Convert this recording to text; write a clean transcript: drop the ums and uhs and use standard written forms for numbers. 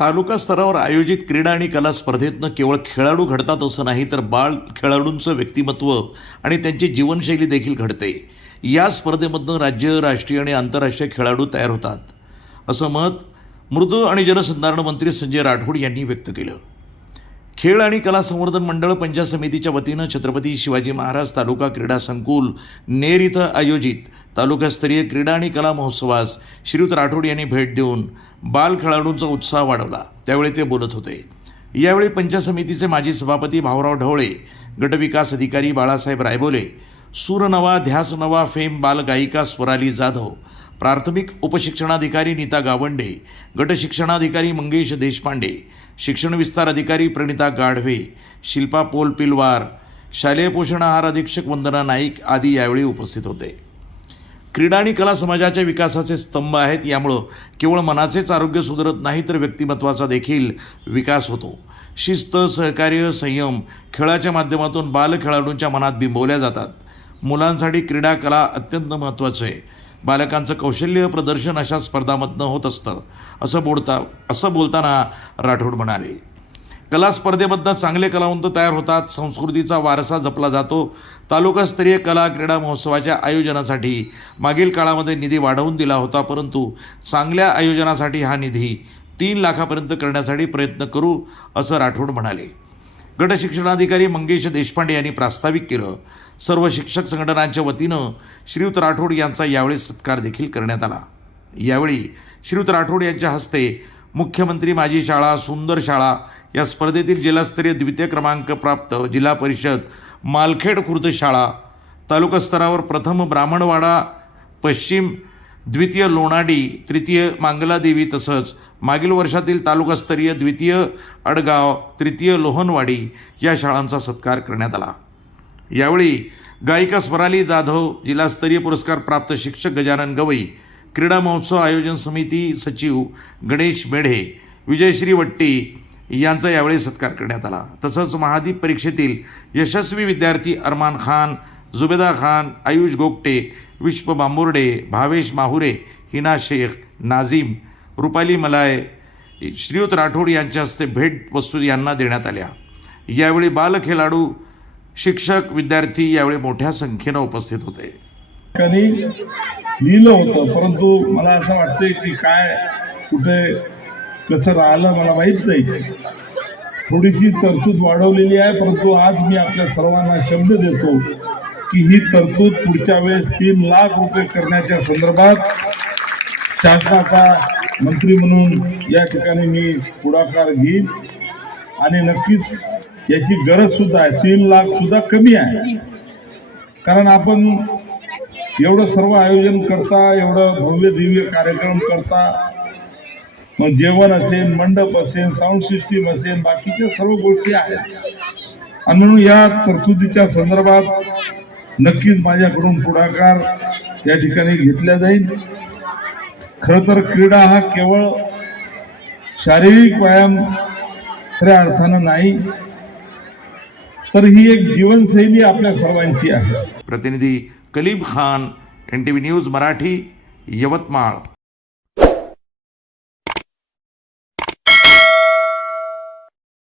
तालुका स्तरावर आयोजित क्रीडा आणि कला स्पर्धेतनं केवळ खेळाडू घडतात असं नाही, तर बाळ खेळाडूंचं व्यक्तिमत्व आणि त्यांची जीवनशैली देखील घडते. या स्पर्धेमधनं राज्य, राष्ट्रीय आणि आंतरराष्ट्रीय खेळाडू तयार होतात, असं मत मृद आणि जलसंधारण मंत्री संजय राठोड यांनी व्यक्त केलं. खेळ आणि कला संवर्धन मंडळ पंचायत समितीच्या वतीनं छत्रपती शिवाजी महाराज तालुका क्रीडा संकुल नेर इथं आयोजित तालुकास्तरीय क्रीडा आणि कला महोत्सवास श्रीयुत राठोड यांनी भेट देऊन बाल खेळाडूंचा उत्साह वाढवला. त्यावेळी ते बोलत होते. यावेळी पंचायत समितीचे माजी सभापती भाऊराव ढवळे, गटविकास अधिकारी बाळासाहेब रायबोले, सूरनवा ध्यासनवा फेम बालगायिका स्वराली जाधव, प्राथमिक उपशिक्षणाधिकारी नीता गावंडे, गटशिक्षणाधिकारी मंगेश देशपांडे, शिक्षण विस्तार अधिकारी प्रणिता गाढवे, शिल्पा पोल पिलवार, शालेय पोषण आहार अधीक्षक वंदना नाईक आदी यावेळी उपस्थित होते. क्रीडा आणि कला समाजाच्या विकासाचे स्तंभ आहेत. यामुळं केवळ मनाचेच आरोग्य सुधारत नाही, तर व्यक्तिमत्वाचा देखील विकास होतो. शिस्त, सहकार्य, संयम खेळाच्या माध्यमातून बाल खेळाडूंच्या मनात बिंबवल्या जातात. मुलांसाठी क्रीडा कला अत्यंत महत्त्वाचं आहे. बालकांचं कौशल्य प्रदर्शन अशा स्पर्धांमधनं होत असतं, असं बोलताना राठोड म्हणाले. कला स्पर्धेमधनं चांगले कलावंत तयार होतात. संस्कृतीचा वारसा जपला जातो. तालुकास्तरीय कला क्रीडा महोत्सवाच्या आयोजनासाठी मागील काळामध्ये निधी वाढवून दिला होता, परंतु चांगल्या आयोजनासाठी हा निधी 3 लाखापर्यंत करण्यासाठी प्रयत्न करू, असं राठोड म्हणाले. गटशिक्षणाधिकारी मंगेश देशपांडे यांनी प्रास्ताविक केलं. सर्व शिक्षक संघटनांच्या वतीनं श्रीयुत राठोड यांचा यावेळी सत्कार देखील करण्यात आला. यावेळी श्रीयुत राठोड यांच्या हस्ते मुख्यमंत्री माझी शाळा सुंदर शाळा या स्पर्धेतील जिल्हास्तरीय द्वितीय क्रमांक प्राप्त जिल्हा परिषद मालखेड खुर्द शाळा, तालुका स्तरावर प्रथम ब्राह्मणवाडा पश्चिम, द्वितीय लोणाडी, तृतीय मांगलादेवी, तसंच मागील वर्षातील तालुकास्तरीय द्वितीय अडगाव, तृतीय लोहनवाडी या शाळांचा सत्कार करण्यात आला. यावेळी गायिका स्वराली जाधव, जिल्हास्तरीय पुरस्कार प्राप्त शिक्षक गजानन गवई, क्रीडा महोत्सव आयोजन समिती सचिव गणेश मेढे, विजयश्री वट्टी यांचा यावेळी सत्कार करण्यात आला. तसंच महादीप परीक्षेतील यशस्वी विद्यार्थी अरमान खान, जुबेदा खान, आयुष गोगटे, विश्व बांबुर्डे, भावेश माहुरे, हिना शेख, नाझीम, रुपाली मलाय, श्रीयुत राठोड यांच्या हस्ते भेट वस्तू यांना देण्यात आल्या. यावेळी बाल खेळाडू, शिक्षक, विद्यार्थी यावेळी मोठ्या संख्येनं उपस्थित होते. लिहिलं होतं, परंतु मला असं वाटतंय की काय कुठे कसं राहिलं मला माहीत नाही. थोडीशी तरतूद वाढवलेली आहे, परंतु आज मी आपल्या सर्वांना शब्द देतो की ही तरतूद पुढच्या वेळेस 3 लाख रुपये करण्याच्या संदर्भात शासनाचा मंत्री म्हणून या ठिकाणी मी पुढाकार घेईन आणि नक्कीच याची गरज सुद्धा आहे. 3 लाख सुद्धा कमी आहे, कारण आपण एवढं सर्व आयोजन करता, एवढं भव्य दिव्य कार्यक्रम करता, मग जेवण असेल, मंडप असेल, साऊंड सिस्टीम असेल, बाकीच्या सर्व गोष्टी आहेत. आणि म्हणून या तरतुदीच्या संदर्भात नक्कीच माझ्याकडून पुढाकार या ठिकाणी घेतला जाईल. खरं तर क्रीडा हा केवळ शारीरिक व्यायाम खऱ्या अर्थानं नाही, तर ही एक जीवनशैली आपल्या सर्वांची आहे. प्रतिनिधी कलीम खान, NTV न्यूज मराठी, यवतमाळ.